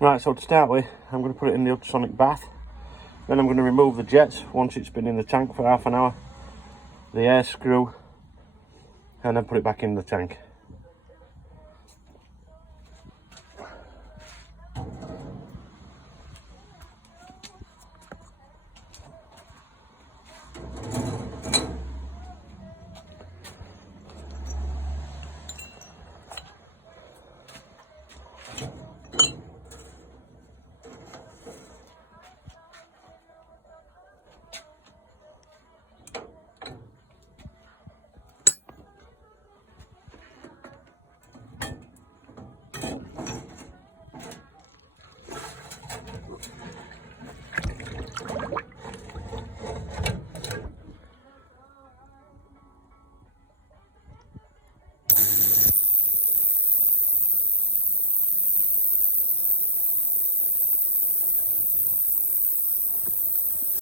Right, so to start with, I'm going to put it in the ultrasonic bath. Then I'm going to remove the jets once it's been in the tank for half an hour, the air screw, and then put it back in the tank.